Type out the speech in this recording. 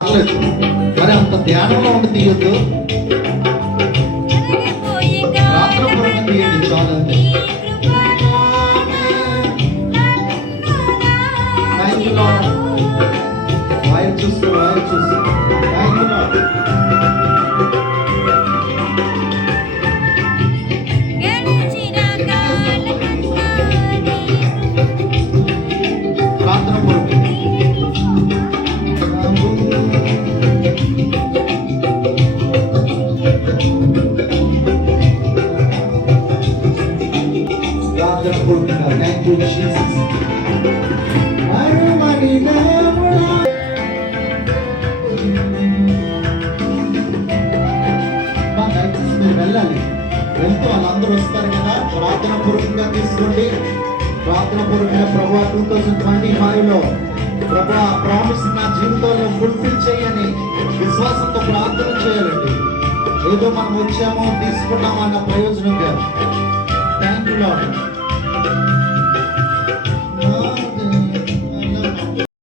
మరి అంత ధ్యానంలో ఉండి తీయొద్దు, రాత్రపూర్వకంగా తీయండి చాలండి. వాయిల్ చూసుకో, వాయిల్ చూసుకో. Thank you, Jesus. వెళ్ళాలి, వెళ్తూ వాళ్ళందరూ వస్తారు కదా. ప్రార్థన పూర్వకంగా తీసుకోండి. ప్రార్థన పూర్వకంగా ప్రభా 2025లో ప్రభా ప్రామిస్ నా జీవితంలో ఫుల్ఫిల్ చేయని విశ్వాసంతో ప్రార్థన చేయాలండి. ఏదో మనం వచ్చామో తీసుకున్నామో అన్న ప్రయోజనం